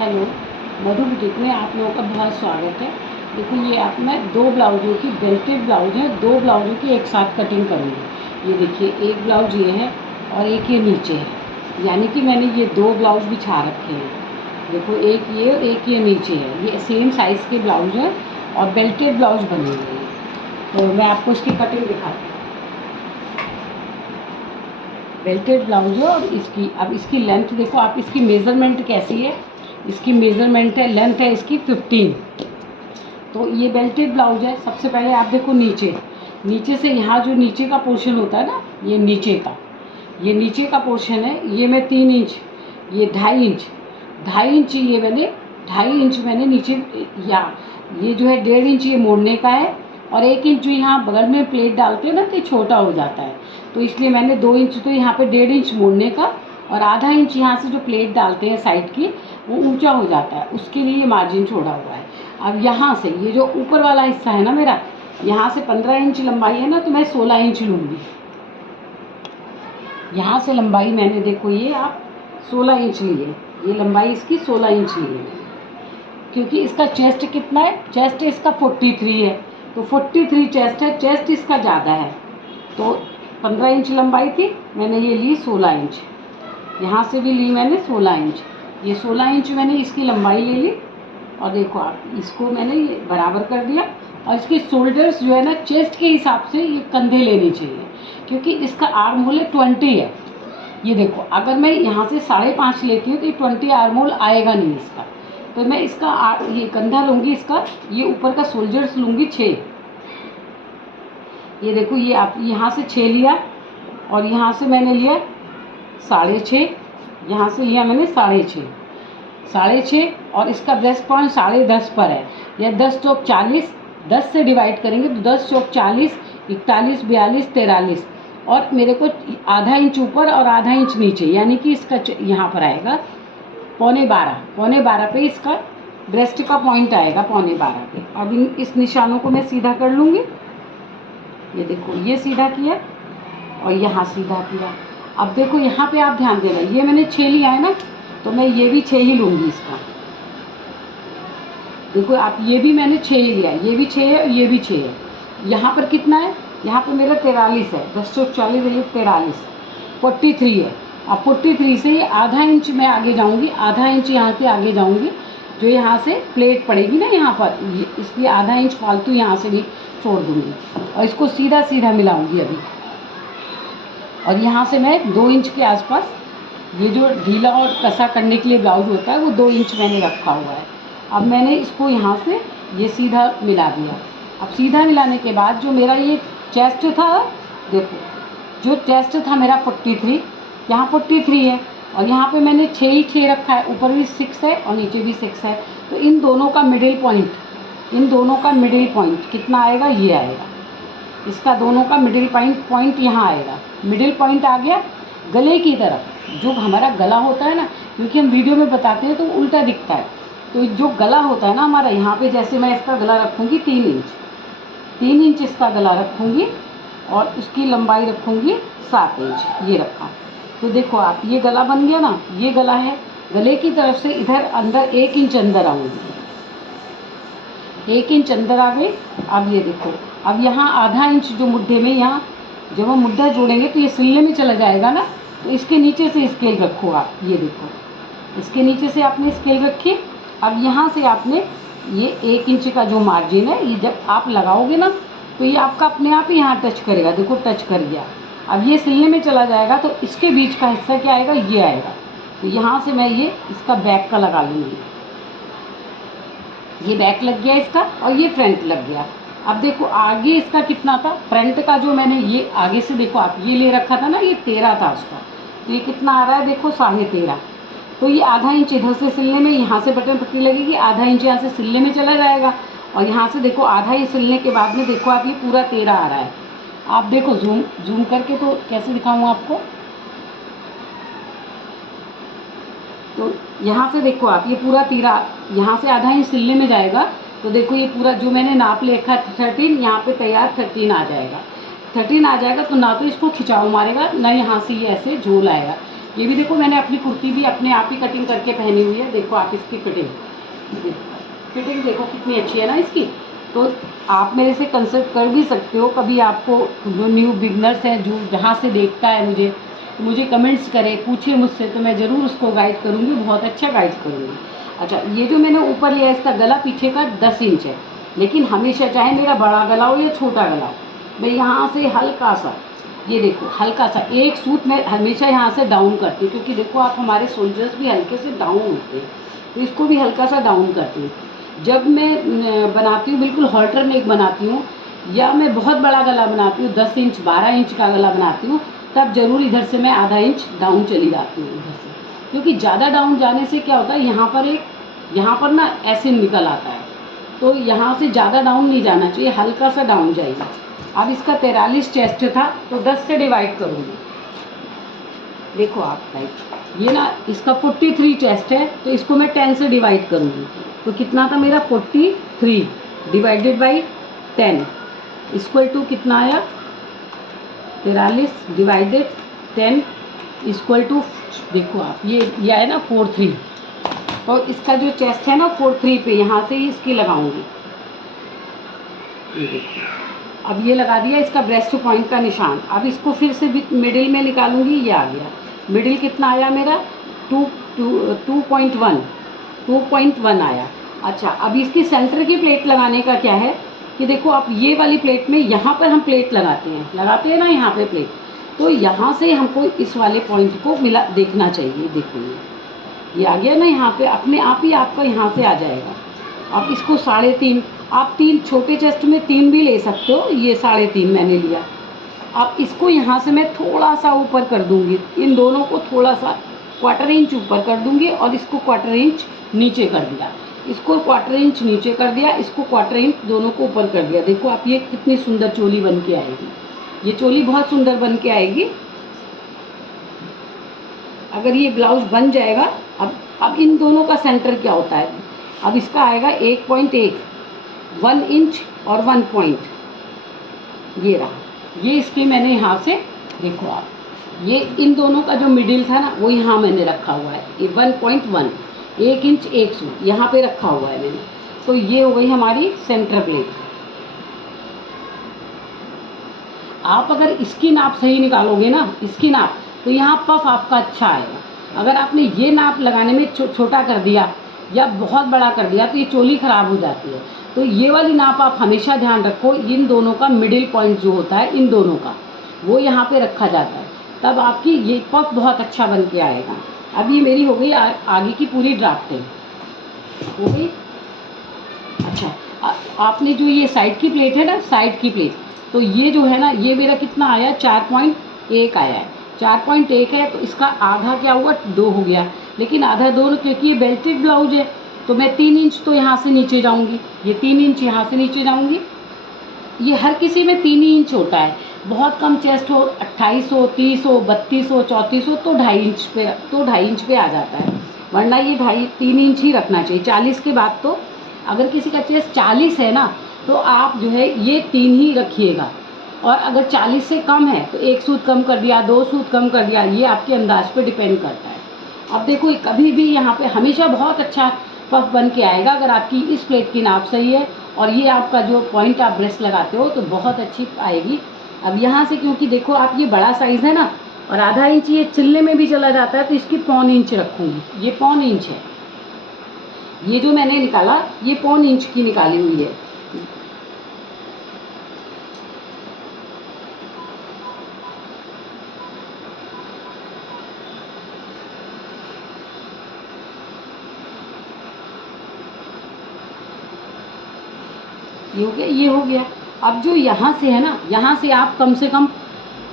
Hello, मधु boutique में आप लोगों का बहुत स्वागत है। देखो ये आप मैं दो ब्लाउज़ों की बेल्टेड ब्लाउज है, दो ब्लाउज़ों की एक साथ कटिंग करूँगी। ये देखिए एक ब्लाउज ये है और एक ये नीचे है, यानी कि मैंने ये दो ब्लाउज बिछा रखे हैं। देखो एक ये और एक ये नीचे है, ये सेम साइज़ के ब्लाउज है और बेल्टेड ब्लाउज बने हुए हैं। तो मैं आपको इसकी कटिंग दिखाती हूँ। बेल्टेड ब्लाउज है और अब इसकी लेंथ देखो आप, इसकी मेज़रमेंट कैसी है। इसकी मेज़रमेंट है, लेंथ है इसकी 15। तो ये बेल्टेड ब्लाउज है। सबसे पहले आप देखो नीचे से यहाँ जो नीचे का पोर्शन होता है ना, ये नीचे का पोर्शन है। ये मैं 3 इंच, ये 2.5 इंच ये मैंने 2.5 इंच मैंने नीचे, या ये जो है 1.5 इंच ये मोड़ने का है और 1 इंच जो यहाँ बगल में प्लेट डालते हैं ना तो छोटा हो जाता है, तो इसलिए मैंने 2 इंच तो यहाँ पे 1.5 इंच मोड़ने का और आधा इंच यहाँ से जो प्लेट डालते हैं साइड की वो ऊंचा हो जाता है, उसके लिए मार्जिन छोड़ा हुआ है। अब यहाँ से ये जो ऊपर वाला हिस्सा है ना मेरा, यहाँ से 15 इंच लंबाई है ना, तो मैं 16 इंच लूँगी। यहाँ से लंबाई मैंने देखो ये आप 16 इंच ली है, ये लंबाई इसकी 16 इंच ली है, क्योंकि इसका चेस्ट कितना है, चेस्ट इसका 43 है, तो 43 चेस्ट है, चेस्ट इसका ज़्यादा है। तो 15 इंच लंबाई थी, मैंने ये ली 16 इंच, यहाँ से भी ली मैंने 16 इंच, ये 16 इंच मैंने इसकी लंबाई ले ली। और देखो आप इसको मैंने ये बराबर कर दिया। और इसके शोल्डर्स जो है ना, चेस्ट के हिसाब से ये कंधे लेने चाहिए, क्योंकि इसका आर्म होल 20 है। ये देखो अगर मैं यहाँ से 5.5 लेती हूँ तो ये 20 आर्म होल आएगा नहीं इसका, तो मैं इसका ये कंधा लूँगी, इसका ये ऊपर का शोल्डर्स लूँगी 6। ये देखो ये आप यहाँ से 6 लिया और यहाँ से मैंने लिया 6.5, यहाँ से लिया मैंने 6.5 और इसका ब्रेस्ट पॉइंट 10.5 पर है, या 10 चौक 40, 10 से डिवाइड करेंगे तो 10 चौक 40, 41, 42, 43 और मेरे को आधा इंच ऊपर और आधा इंच नीचे, यानी कि इसका यहाँ पर आएगा 12.5 पे इसका ब्रेस्ट का पॉइंट आएगा 12.5 पे। अब इस निशानों को मैं सीधा कर लूँगी। ये देखो ये सीधा किया और यहाँ सीधा किया। अब देखो यहाँ पे आप ध्यान देना, ये मैंने 6 लिया है ना, तो मैं ये भी 6 ही लूँगी इसका। देखो आप ये भी मैंने 6 ही लिया, ये भी 6 है और ये भी 6 है। यहाँ पर कितना है, यहाँ पर मेरा 43 है, 10 चौक 40 43, 43 है। अब 43 से ये आधा इंच मैं आगे जाऊँगी, आधा इंच यहाँ से आगे जाऊँगी, जो यहाँ से प्लेट पड़ेगी ना यहाँ पर, इसलिए आधा इंच फालतू यहाँ से भी छोड़ दूँगी और इसको सीधा सीधा मिलाऊँगी अभी। और यहाँ से मैं 2 इंच के आसपास, ये जो ढीला और कसा करने के लिए ब्लाउज होता है वो 2 इंच मैंने रखा हुआ है। अब मैंने इसको यहाँ से ये सीधा मिला दिया। अब सीधा मिलाने के बाद जो मेरा ये चेस्ट था, देखो जो चेस्ट था मेरा 43, यहाँ 43 है और यहाँ पे मैंने 6 ही 6 रखा है, ऊपर भी 6 है और नीचे भी 6 है। तो इन दोनों का मिडिल पॉइंट कितना आएगा, ये आएगा। इसका दोनों का मिडिल पॉइंट यहाँ आएगा। मिडिल पॉइंट आ गया गले की तरफ, जो हमारा गला होता है ना, क्योंकि हम वीडियो में बताते हैं तो उल्टा दिखता है, तो जो गला होता है ना हमारा, यहाँ पे जैसे मैं इसका गला रखूँगी 3 इंच इसका गला रखूँगी और उसकी लंबाई रखूँगी 7 इंच, ये रखा। तो देखो आप ये गला बन गया ना, ये गला है, गले की तरफ से इधर अंदर 1 इंच अंदर आऊँगी, 1 इंच अंदर आ गई। अब ये देखो, अब यहाँ आधा इंच जो मुड्ढे में, यहाँ जब हम मुड्ढा जोड़ेंगे तो ये सिलने में चला जाएगा ना, तो इसके नीचे से स्केल रखो आप। ये देखो इसके नीचे से आपने स्केल रखी। अब यहाँ से आपने ये 1 इंच का जो मार्जिन है, ये जब आप लगाओगे ना तो ये आपका अपने आप ही यहाँ टच करेगा। देखो टच कर गया। अब ये सिलने में चला जाएगा तो इसके बीच का हिस्सा क्या आएगा, ये आएगा। तो यहाँ से मैं ये इसका बैक का लगा लूँगी। ये बैक लग गया इसका और ये फ्रंट लग गया। अब देखो आगे इसका कितना था, फ्रंट का जो मैंने ये आगे से देखो आप ये ले रखा था ना, ये 13 था उसका, तो ये कितना आ रहा है, देखो 13.5। तो ये आधा इंच इधर से सिलने में, यहाँ से बटन पट्टी लगेगी, आधा इंच यहाँ से सिलने में चला जाएगा और यहाँ से देखो आधा इंच सिलने के बाद में देखो आप ये पूरा 13 आ रहा है। आप देखो जूम करके तो कैसे दिखाऊँ आपको, तो यहाँ से देखो आप ये पूरा 13, यहाँ से आधा इंच सिलने में जाएगा, तो देखो ये पूरा जो मैंने नाप लिखा 13, यहाँ पे तैयार 13 आ जाएगा। 13 आ जाएगा तो ना तो इसको खिंचाव मारेगा, ना यहाँ से ये ऐसे झोल आएगा। ये भी देखो मैंने अपनी कुर्ती भी अपने आप ही कटिंग करके पहनी हुई है। देखो आप इसकी फिटिंग देखो कितनी अच्छी है ना इसकी। तो आप मेरे से कंसल्ट कर भी सकते हो। कभी आपको जो न्यू बिगनर्स हैं, जो जहाँ से देखता है मुझे कमेंट्स करे, पूछे मुझसे, तो मैं ज़रूर उसको गाइड करूँगी, बहुत अच्छा गाइड करूँगी। अच्छा, ये जो मैंने ऊपर लिया है इसका गला पीछे का 10 इंच है, लेकिन हमेशा चाहे मेरा बड़ा गला हो या छोटा गला हो, मैं यहाँ से हल्का सा, ये देखो हल्का सा एक सूट मैं हमेशा यहाँ से डाउन करती हूँ, क्योंकि देखो आप हमारे शोल्डर्स भी हल्के से डाउन होते हैं, तो इसको भी हल्का सा डाउन करती हूँ। जब मैं बनाती हूँ बिल्कुल हॉल्टर नेक बनाती हूँ, या मैं बहुत बड़ा गला बनाती हूँ, 10 इंच 12 इंच का गला बनाती हूँ, तब ज़रूर इधर से मैं आधा इंच डाउन चली जाती हूँ इधर से, क्योंकि ज़्यादा डाउन जाने से क्या होता है, यहाँ पर ना ऐसे निकल आता है, तो यहाँ से ज़्यादा डाउन नहीं जाना चाहिए, हल्का सा डाउन जाएगा। अब इसका 43 चेस्ट था, तो 10 से डिवाइड करूँगी। देखो आप राइट, ये ना इसका 43 चेस्ट है, तो इसको मैं 10 से डिवाइड करूँगी, तो कितना था मेरा 43 डिवाइडेड बाई 10 इक्वल टू कितना आया, 43 डिवाइडेड 10 इक्वल टू, देखो आप ये आया ना 43, तो इसका जो चेस्ट है ना 43 पे यहाँ से ही इसकी लगाऊंगी। ये देखो, अब ये लगा दिया इसका ब्रेस्ट पॉइंट का निशान। अब इसको फिर से मिडिल में निकालूंगी, ये आ गया मिडिल, कितना आया मेरा 2.1 आया। अच्छा, अब इसकी सेंटर की प्लेट लगाने का क्या है कि देखो आप ये वाली प्लेट में यहाँ पर हम प्लेट लगाते हैं ना यहाँ पे प्लेट, तो यहाँ से हमको इस वाले पॉइंट को मिला देखना चाहिए। देखो ये आ गया ना, यहाँ पे अपने आप ही आपका यहाँ से आ जाएगा। अब इसको 3.5, आप 3 छोटे चेस्ट में 3 भी ले सकते हो, ये 3.5 मैंने लिया। अब इसको यहाँ से मैं थोड़ा सा ऊपर कर दूँगी, इन दोनों को थोड़ा सा 1/4 इंच ऊपर कर दूँगी, और इसको 1/4 इंच नीचे कर दिया, इसको 1/4 इंच नीचे कर दिया, इसको 1/4 इंच दोनों को ऊपर कर दिया। देखो आप ये कितनी सुंदर चोली बन के आएगी, ये चोली बहुत सुंदर बन के आएगी अगर ये ब्लाउज बन जाएगा। अब इन दोनों का सेंटर क्या होता है, अब इसका आएगा 1.1, 1 इंच और 1 पॉइंट, ये रहा, ये इसकी मैंने यहाँ से, देखो आप ये इन दोनों का जो मिडिल था ना, वो यहाँ मैंने रखा हुआ है, ये 1.1, 1 इंच 1 सूट यहाँ पे रखा हुआ है मैंने। तो ये हो गई हमारी सेंटर प्लेट। आप अगर इसकी नाप सही निकालोगे ना, इसकी नाप, तो यहाँ पफ आपका अच्छा आएगा। अगर आपने ये नाप लगाने में छोटा कर दिया या बहुत बड़ा कर दिया, तो ये चोली ख़राब हो जाती है। तो ये वाली नाप आप हमेशा ध्यान रखो, इन दोनों का मिडिल पॉइंट जो होता है, इन दोनों का वो यहाँ पे रखा जाता है, तब आपकी ये पफ बहुत अच्छा बन के आएगा। अब ये मेरी हो गई आगे की पूरी ड्राफ्टिंग हो गई। अच्छा, आपने जो ये साइड की प्लेट है ना, साइड की प्लेट, तो ये जो है ना, ये मेरा कितना आया, 4.1 आया है, 4.1 है, तो इसका आधा क्या हुआ, 2 हो गया। लेकिन आधा 2, क्योंकि ये बेल्टेड ब्लाउज है, तो मैं 3 इंच तो यहाँ से नीचे जाऊँगी, ये 3 इंच यहाँ से नीचे जाऊँगी। ये हर किसी में 3 ही इंच होता है, बहुत कम चेस्ट हो, 28 हो, 30 हो, 32 हो, 34 हो, तो 2.5 इंच पे आ जाता है, वरना ये 3 इंच ही रखना चाहिए। 40 के बाद तो, अगर किसी का चेस्ट 40 है ना, तो आप जो है ये 3 ही रखिएगा, और अगर 40 से कम है तो 1 सूट कम कर दिया, 2 सूट कम कर दिया, ये आपके अंदाज पे डिपेंड करता है। अब देखो कभी भी यहाँ पे हमेशा बहुत अच्छा पफ बन के आएगा अगर आपकी इस प्लेट की नाप सही है, और ये आपका जो पॉइंट आप ब्रेस्ट लगाते हो तो बहुत अच्छी आएगी। अब यहाँ से, क्योंकि देखो आप ये बड़ा साइज़ है ना, और आधा इंच ये चिल्ले में भी चला जाता है, तो इसकी 1.25 इंच रखूँगी, ये 1.25 इंच है, ये जो मैंने निकाला ये 1.25 इंच की निकाली हुई है। ये हो गया, ये हो गया। अब जो यहाँ से है ना, यहाँ से आप कम से कम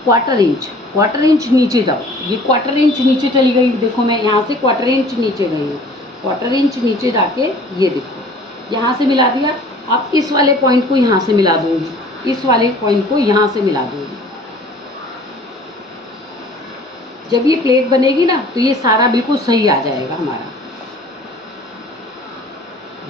1/4 इंच नीचे जाओ, ये 1/4 इंच नीचे चली गई। देखो मैं यहाँ से 1/4 इंच नीचे गई हूँ, 1/4 इंच नीचे जाके ये देखो यहाँ से मिला दिया। अब इस वाले पॉइंट को यहाँ से मिला दूँगी, इस वाले पॉइंट को यहाँ से मिला दूँगी। जब ये प्लेट बनेगी ना, तो ये सारा बिल्कुल सही आ जाएगा हमारा।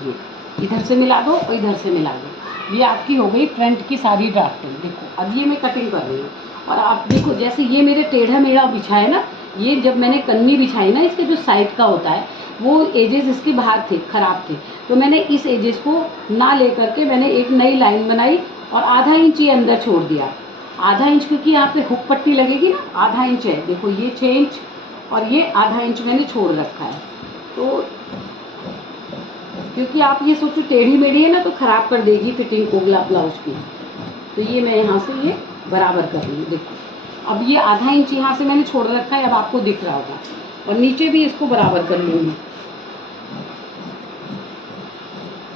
ये इधर से मिला दो और इधर से मिला दो, ये आपकी हो गई फ्रंट की सारी ड्राफ्टिंग। देखो अब ये मैं कटिंग कर रही हूँ, और आप देखो जैसे ये मेरे टेढ़ा मेढ़ा बिछा है ना, ये जब मैंने कन्नी बिछाई ना, इसके जो साइड का होता है वो एजेस इसके बाहर थे, ख़राब थे, तो मैंने इस एजेस को ना ले करके मैंने एक नई लाइन बनाई और आधा इंच ये अंदर छोड़ दिया। आधा इंच, क्योंकि यहाँ पे हुक पट्टी लगेगी ना, आधा इंच है, देखो ये 6 इंच और ये आधा इंच मैंने छोड़ रखा है। तो क्योंकि आप ये सोचो टेढ़ी मेढ़ी है ना तो ख़राब कर देगी फिटिंग को ब्लाउज की, तो ये मैं यहाँ से ये बराबर कर रही हूँ। देखो अब ये आधा इंच यहाँ से मैंने छोड़ रखा है, अब आपको दिख रहा होगा, और नीचे भी इसको बराबर कर लूँगी,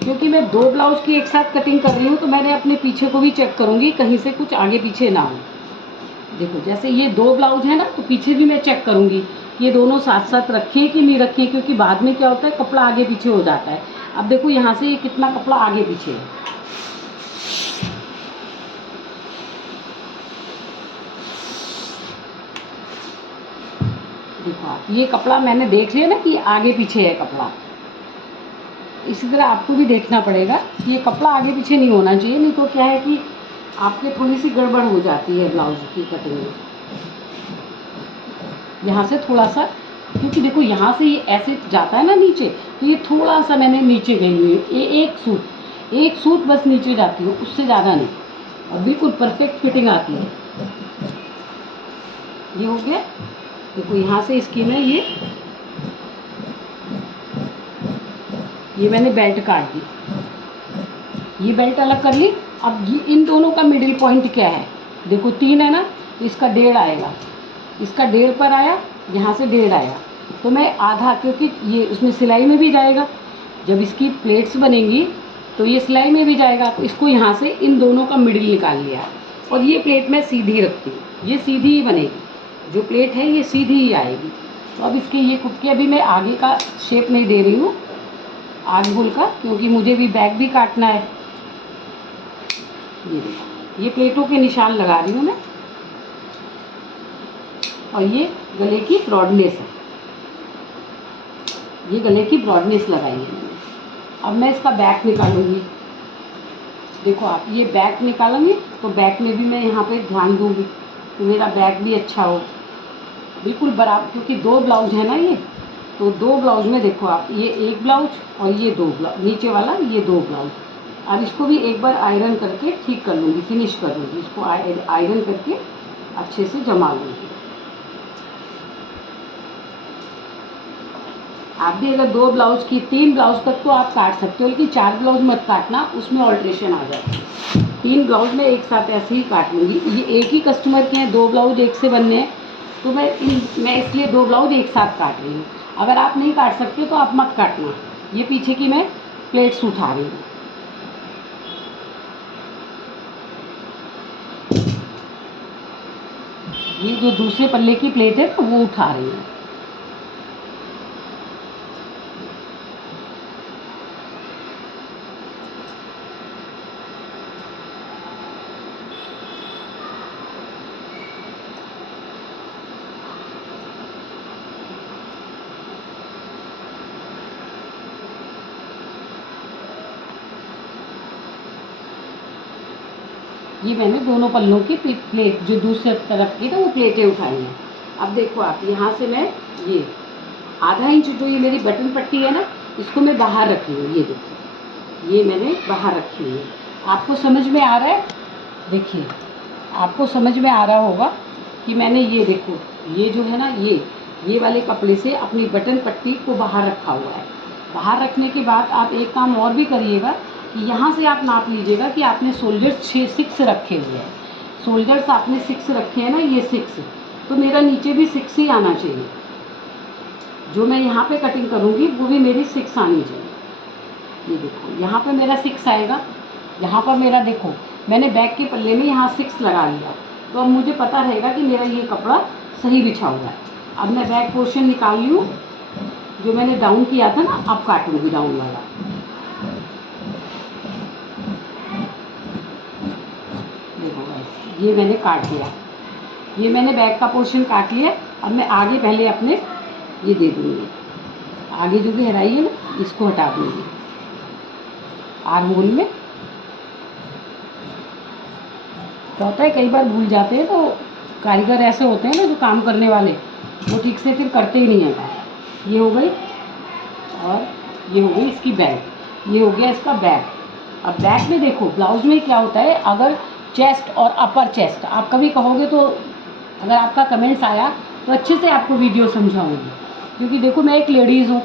क्योंकि मैं 2 ब्लाउज की एक साथ कटिंग कर रही हूँ तो मैंने अपने पीछे को भी चेक करूँगी कहीं से कुछ आगे पीछे ना हो। देखो जैसे ये 2 ब्लाउज है ना, तो पीछे भी मैं चेक करूँगी कि ये दोनों साथ साथ रखें कि नहीं रखें, क्योंकि बाद में क्या होता है कपड़ा आगे पीछे हो जाता है। अब देखो यहाँ से ये कितना कपड़ा आगे पीछे है, देखो आप ये कपड़ा मैंने देख लिया ना कि आगे पीछे है कपड़ा। इसी तरह आपको भी देखना पड़ेगा कि ये कपड़ा आगे पीछे नहीं होना चाहिए, नहीं तो क्या है कि आपके थोड़ी सी गड़बड़ हो जाती है ब्लाउज की कटिंग में। यहाँ से थोड़ा सा, क्योंकि देखो यहाँ से ये ऐसे जाता है ना नीचे, तो ये थोड़ा सा मैंने नीचे गई हुई है, एक सूट बस नीचे जाती हूँ, उससे ज़्यादा नहीं, और बिल्कुल परफेक्ट फिटिंग आती है। ये हो गया। देखो यहाँ से इसकी मैं ये मैंने बेल्ट काट दी, ये बेल्ट अलग कर ली। अब ये इन दोनों का मिडिल पॉइंट क्या है, देखो 3 है ना, तो इसका 1.5 आएगा, इसका 1.5 पर आया, यहाँ से 1.5 आया, तो मैं आधा, क्योंकि ये उसमें सिलाई में भी जाएगा, जब इसकी प्लेट्स बनेंगी तो ये सिलाई में भी जाएगा, तो इसको यहाँ से इन दोनों का मिडिल निकाल लिया। और ये प्लेट मैं सीधी रखती हूँ, ये सीधी ही बनेगी, जो प्लेट है ये सीधी ही आएगी। तो अब इसके ये कुटके अभी मैं आगे का शेप नहीं दे रही हूँ, आगे होल का, क्योंकि मुझे भी बैक भी काटना है। ये देखो ये प्लेटों के निशान लगा रही हूँ मैं, और ये गले की ब्रॉडनेस है, ये गले की ब्रॉडनेस लगाई है मैंने। अब मैं इसका बैक निकालूंगी। देखो आप ये बैक निकालेंगे तो बैक में भी मैं यहाँ पे ध्यान दूंगी कि मेरा बैक भी अच्छा हो, बिल्कुल बराबर, क्योंकि 2 ब्लाउज है ना ये, तो 2 ब्लाउज में देखो आप, ये 1 ब्लाउज और ये 2 ब्लाउज, नीचे वाला ये 2 ब्लाउज। अब इसको भी एक बार आयरन करके ठीक कर लूँगी, फिनिश कर लूँगी, इसको आयरन करके अच्छे से जमा लूँगी। आप भी अगर 2 ब्लाउज की 3 ब्लाउज तक तो आप काट सकते हो, लेकिन 4 ब्लाउज मत काटना, उसमें ऑल्ट्रेशन आ जाता है। 3 ब्लाउज में एक साथ ऐसे ही काट लूँगी। ये एक ही कस्टमर के हैं, 2 ब्लाउज एक से बनने हैं, तो मैं इसलिए 2 ब्लाउज एक साथ काट रही हूँ। अगर आप नहीं काट सकते तो आप मत काटना। ये पीछे की मैं प्लेट्स उठा रही हूँ। ये जो दूसरे पल्ले की प्लेट है तो वो उठा रही हूँ। ये मैंने दोनों पल्लों की प्लेट जो दूसरे तरफ की ना वो प्लेटें उठाई हैं। अब देखो आप यहाँ से मैं ये आधा इंच जो ये मेरी बटन पट्टी है ना, इसको मैं बाहर रखी हूँ। ये देखो ये मैंने बाहर रखी हुई है। आपको समझ में आ रहा है? देखिए आपको समझ में आ रहा होगा कि मैंने ये देखो ये जो है ना ये वाले कपड़े से अपनी बटन पट्टी को बाहर रखा हुआ है। बाहर रखने के बाद आप एक काम और भी करिएगा कि यहाँ से आप नाप लीजिएगा कि आपने शोल्डर्स 6 रखे हुए हैं। शोल्डर्स आपने 6 रखे हैं ना, ये 6, तो मेरा नीचे भी 6 ही आना चाहिए। जो मैं यहाँ पे कटिंग करूँगी वो भी मेरी 6 आनी चाहिए। ये देखो यहाँ पे मेरा 6 आएगा, यहाँ पर मेरा देखो मैंने बैक के पल्ले में यहाँ 6 लगा लिया, तो अब मुझे पता रहेगा कि मेरा ये कपड़ा सही बिछा हुआ है। अब मैं बैक पोर्शन निकाल ली हूँ, जो मैंने डाउन किया था ना, अब काटूँगी डाउन वाला। देखो गाइस ये मैंने काट दिया, ये मैंने बैक का पोर्शन काट लिया। अब मैं आगे पहले अपने ये दे दूँगी, आगे जो गहराई है ना इसको हटा दूँगी आर्म होल में। क्या होता है कई बार भूल जाते हैं, तो कारीगर ऐसे होते हैं ना जो काम करने वाले, वो ठीक से फिर करते ही नहीं है। ये हो गई, और ये हो गई इसकी बेल्ट, ये हो गया इसका बैक। अब बैक में देखो ब्लाउज में क्या होता है, अगर चेस्ट और अपर चेस्ट आप कभी कहोगे तो अगर आपका कमेंट्स आया तो अच्छे से आपको वीडियो समझाऊंगी, क्योंकि देखो मैं एक लेडीज़ हूँ,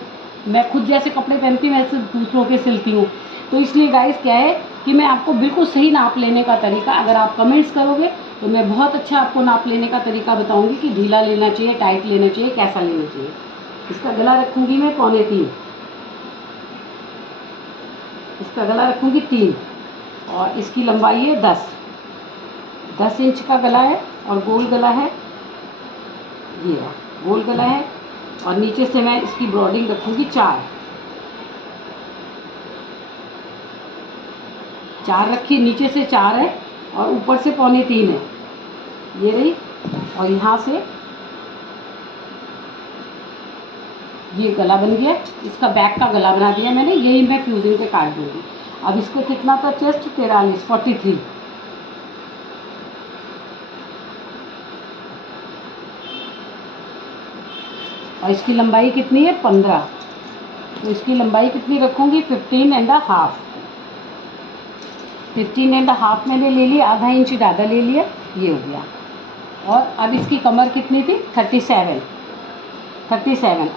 मैं खुद जैसे कपड़े पहनती हूँ वैसे दूसरों के सिलती हूँ, तो इसलिए गाइस क्या है कि मैं आपको बिल्कुल सही नाप लेने का तरीका, अगर आप कमेंट्स करोगे तो मैं बहुत अच्छा आपको नाप लेने का तरीका बताऊँगी कि ढीला लेना चाहिए, टाइट लेना चाहिए, कैसा लेना चाहिए। इसका गला रखूँगी मैं 3.25, इसका गला रखूँगी 3, और इसकी लंबाई है 10 इंच का गला है, और गोल गला है, ये रहा गोल गला है, और नीचे से मैं इसकी ब्रॉडिंग रखूँगी 4 रखी, नीचे से 4 है और ऊपर से 3.25 है, ये रही। और यहाँ से ये गला बन गया, इसका बैक का गला बना दिया मैंने, यही मैं फ्यूजिंग पे काट दूँगी। अब इसको कितना था चेस्ट 43 और इसकी लंबाई कितनी है 15, तो इसकी लंबाई कितनी रखूँगी 15.5, 15.5 मैंने ले लिया, आधा इंच ज़्यादा ले लिया, ये हो गया। और अब इसकी कमर कितनी थी 37,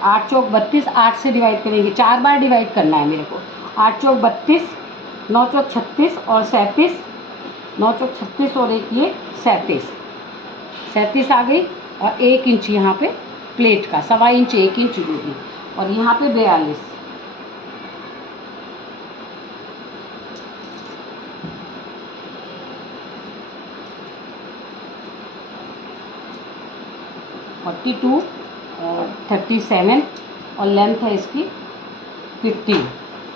8 चौक 32, 8 से डिवाइड करेंगे, 4 बार डिवाइड करना है मेरे को, 8 चौक 32, 9 चौक 36 और 37, 9 चौक 36 और एक ये 37 आ गई, और 1 इंच यहाँ पे प्लेट का, 1.25 इंच 1 इंच दूँगी, और यहाँ पे 42, और 37 और लेंथ है इसकी 15।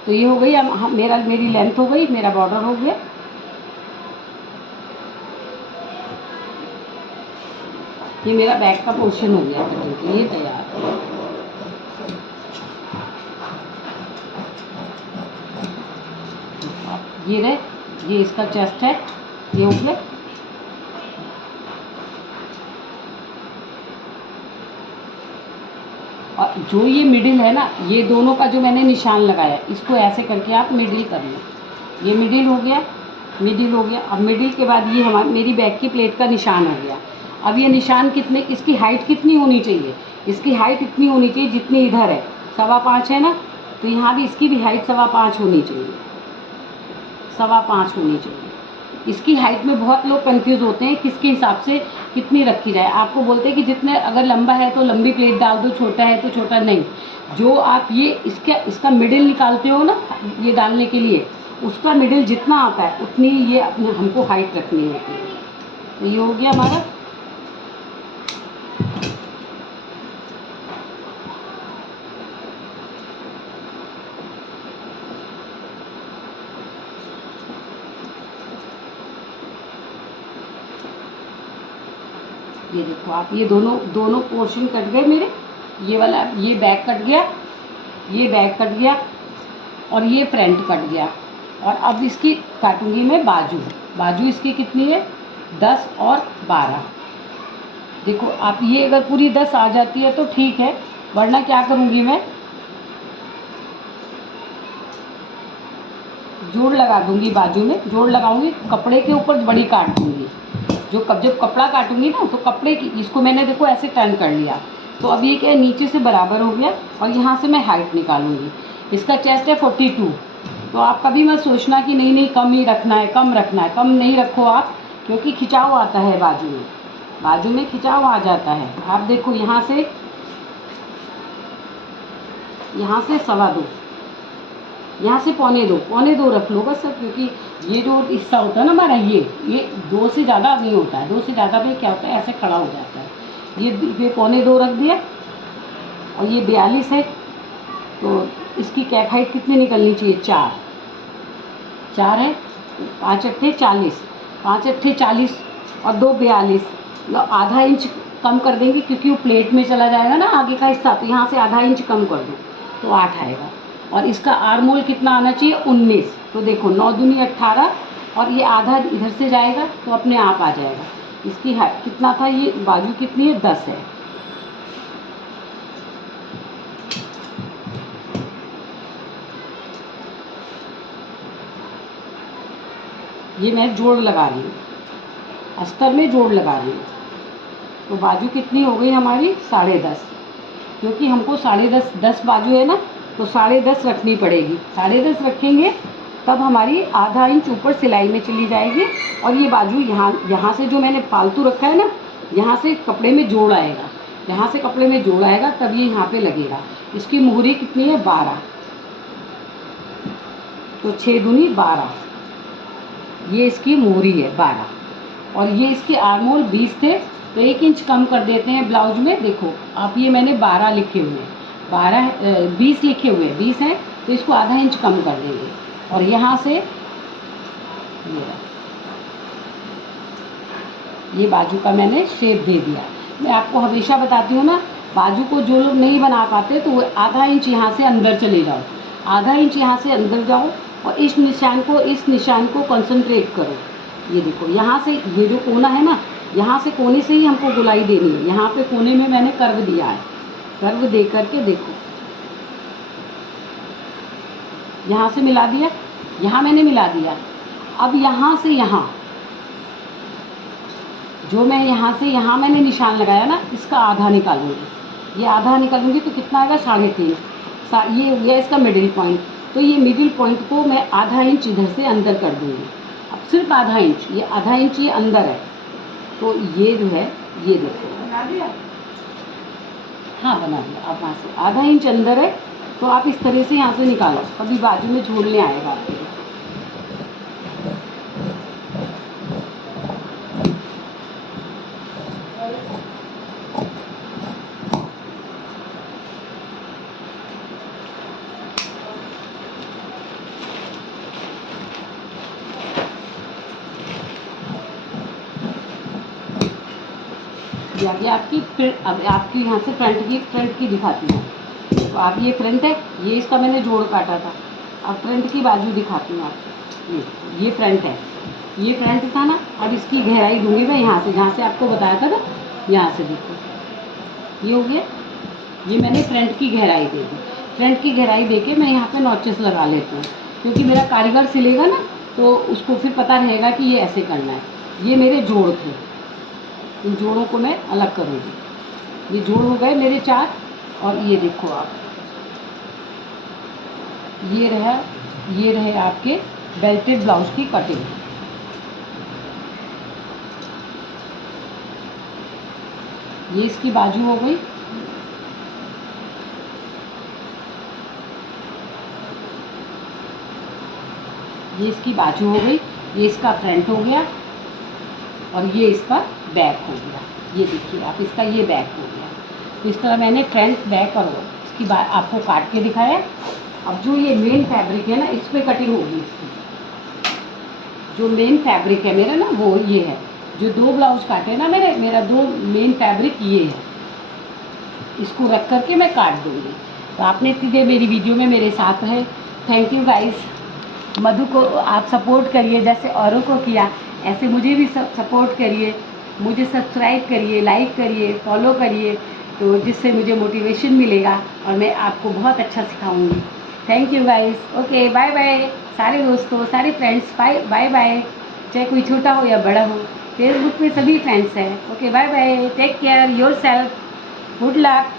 तो ये हो गई, अब मेरी लेंथ हो गई, मेरा बॉर्डर हो गया। ये मेरा बैक का पोर्शन हो गया कटिंग के लिए तैयार। ये रहे, ये इसका चेस्ट है, ये हो गया। और जो ये मिडिल है ना, ये दोनों का जो मैंने निशान लगाया, इसको ऐसे करके आप मिडिल कर लो, ये मिडिल हो गया, मिडिल हो गया। अब मिडिल के बाद ये मेरी बैक की प्लेट का निशान हो गया। अब ये निशान कितने, इसकी हाइट कितनी होनी चाहिए, इसकी हाइट इतनी होनी चाहिए जितनी इधर है, 5.25 है ना, तो यहाँ भी इसकी भी हाइट 5.25 होनी चाहिए, 5.25 होनी चाहिए। इसकी हाइट में बहुत लोग कंफ्यूज होते हैं किसके हिसाब से कितनी रखी जाए, आपको बोलते हैं कि जितने अगर लंबा है तो लंबी प्लेट डाल दो, छोटा है तो छोटा, नहीं, जो आप ये इसका मिडिल निकालते हो ना ये डालने के लिए, उसका मिडिल जितना आता है उतनी ये अपने हमको हाइट रखनी होती है। तो ये हो गया हमारा। ये देखो आप, ये दोनों पोर्शन कट गए मेरे, ये वाला, ये बैक कट गया, ये बैक कट गया, और ये फ्रंट कट गया। और अब इसकी काटूंगी मैं बाजू इसकी कितनी है 10 और 12। देखो आप, ये अगर पूरी 10 आ जाती है तो ठीक है, वरना क्या करूँगी मैं, जोड़ लगा दूंगी, बाजू में जोड़ लगाऊंगी, कपड़े के ऊपर बड़ी काट दूंगी। जब कपड़ा काटूंगी ना तो कपड़े की, इसको मैंने देखो ऐसे टर्न कर लिया, तो अब ये क्या है नीचे से बराबर हो गया, और यहाँ से मैं हाइट निकालूंगी। इसका चेस्ट है 42, तो आप कभी मत सोचना कि नहीं कम ही रखना है, कम रखना है, कम नहीं रखो आप, क्योंकि खिंचाव आता है बाजू में खिंचाव आ जाता है। आप देखो यहाँ से 2.25, यहाँ से 2.25 रख लो बस, क्योंकि ये जो हिस्सा होता है ना हमारा, ये 2 से ज़्यादा नहीं होता है, 2 से ज़्यादा पे क्या होता है ऐसे खड़ा हो जाता है। ये 2.25 रख दिया, और ये 42 है, तो इसकी कैप हाइट कितनी निकलनी चाहिए 4 है, 5 अट्ठे 40, 5 अट्ठे 40 और 2 42, मतलब आधा इंच कम कर देंगे, क्योंकि वो प्लेट में चला जाएगा ना आगे का हिस्सा, तो यहाँ से आधा इंच कम कर दो तो 8 आएगा। और इसका आर्म होल कितना आना चाहिए 19, तो देखो 9 दूनी 18, और ये आधा इधर से जाएगा तो अपने आप आ जाएगा। इसकी हाइट कितना था, ये बाजू कितनी है 10 है, ये मैं जोड़ लगा रही हूँ, अस्तर में जोड़ लगा रही हूँ। तो बाजू कितनी हो गई हमारी 10.5, क्योंकि हमको 10.5 बाजू है ना, तो 10.5 रखनी पड़ेगी। 10.5 रखेंगे तब हमारी आधा इंच ऊपर सिलाई में चली जाएगी। और ये बाजू यहाँ से जो मैंने फालतू रखा है ना, यहाँ से कपड़े में जोड़ आएगा, यहाँ से कपड़े में जोड़ आएगा, तब ये यहाँ पे लगेगा। इसकी मुहरी कितनी है 12, तो 6 दूनी 12, ये इसकी मोहरी है 12। और ये इसके आर्मोल 20 थे, तो 1 इंच कम कर देते हैं ब्लाउज में। देखो आप, ये मैंने 12 लिखे हुए हैं, 20 लिखे हुए हैं, 20 हैं, तो इसको आधा इंच कम कर देंगे। और यहाँ से ये बाजू का मैंने शेप दे दिया। मैं आपको हमेशा बताती हूँ ना, बाजू को जो लोग नहीं बना पाते तो वो आधा इंच यहाँ से अंदर चले जाओ, आधा इंच यहाँ से अंदर जाओ, और इस निशान को कंसंट्रेट करो। ये देखो यहाँ से, ये जो कोना है ना, यहाँ से कोने से ही हमको गुलाई देनी है। यहाँ पे कोने में मैंने कर्व दिया है, कर्व दे करके देखो, यहाँ से मिला दिया, यहाँ मैंने मिला दिया। अब यहाँ से यहाँ, जो मैं यहाँ से यहाँ मैंने निशान लगाया ना, इसका आधा निकालूंगी। ये आधा निकालूंगी तो कितना आएगा 3.5। ये हो गया इसका मिडिल पॉइंट। तो ये मिडिल पॉइंट को मैं आधा इंच इधर से अंदर कर दूँगी। अब सिर्फ आधा इंच, ये आधा इंच ये अंदर है, तो ये जो है, ये देखो बना दिया, हाँ बना दिया। अब वहाँ से आधा इंच अंदर है, तो आप इस तरह से यहाँ से निकालो, कभी बाजू में झोलने आएगा आपके। ये आपकी अब आपकी यहाँ से फ्रंट की दिखाती हूँ। तो आप, ये फ्रंट है, ये इसका मैंने जोड़ काटा था। अब फ्रंट की बाजू दिखाती हूँ आपको। ये फ्रंट है, ये फ्रंट था ना। अब इसकी गहराई दूंगी मैं यहाँ से, जहाँ से आपको बताया था ना, यहाँ से देखो ये हो गया। ये मैंने फ्रंट की गहराई दे दी। फ्रंट की गहराई दे के मैं यहाँ पे नॉचेस लगा लेती हूँ, क्योंकि मेरा कारीगर सिलेगा ना, तो उसको फिर पता रहेगा कि ये ऐसे करना है। ये मेरे जोड़ थे, इन जोड़ों को मैं अलग करूँगी। ये जोड़ हो गए मेरे 4। और ये देखो आप, ये रहे आपके बेल्टेड ब्लाउज की कटिंग। ये इसकी बाजू हो गई। ये इसकी बाजू हो गई, ये इसका फ्रंट हो गया, और ये इसका बैक हो गया। ये देखिए आप, इसका ये बैक हो गया। तो इस तरह मैंने फ्रंट, बैक और इसकी आपको काट के दिखाया। अब जो ये मेन फैब्रिक है ना, इस पर कटिंग होगी इसकी। जो मेन फैब्रिक है मेरा ना, वो ये है। जो 2 ब्लाउज काटे ना मेरा 2 मेन फैब्रिक ये है। इसको रख करके मैं काट दूँगी। तो आपने इतनी देर मेरी वीडियो में मेरे साथ रहे, थैंक यू गाइस। मधु को आप सपोर्ट करिए, जैसे औरों को किया ऐसे मुझे भी सपोर्ट करिए। मुझे सब्सक्राइब करिए, लाइक करिए, फॉलो करिए, तो जिससे मुझे मोटिवेशन मिलेगा और मैं आपको बहुत अच्छा सिखाऊंगी। Thank you guys. Okay, bye bye सारे दोस्तों, सारे फ्रेंड्स, बाय बाय। चाहे कोई छोटा हो या बड़ा हो, फेसबुक पे सभी फ्रेंड्स हैं। Okay, bye bye, take care yourself, good luck.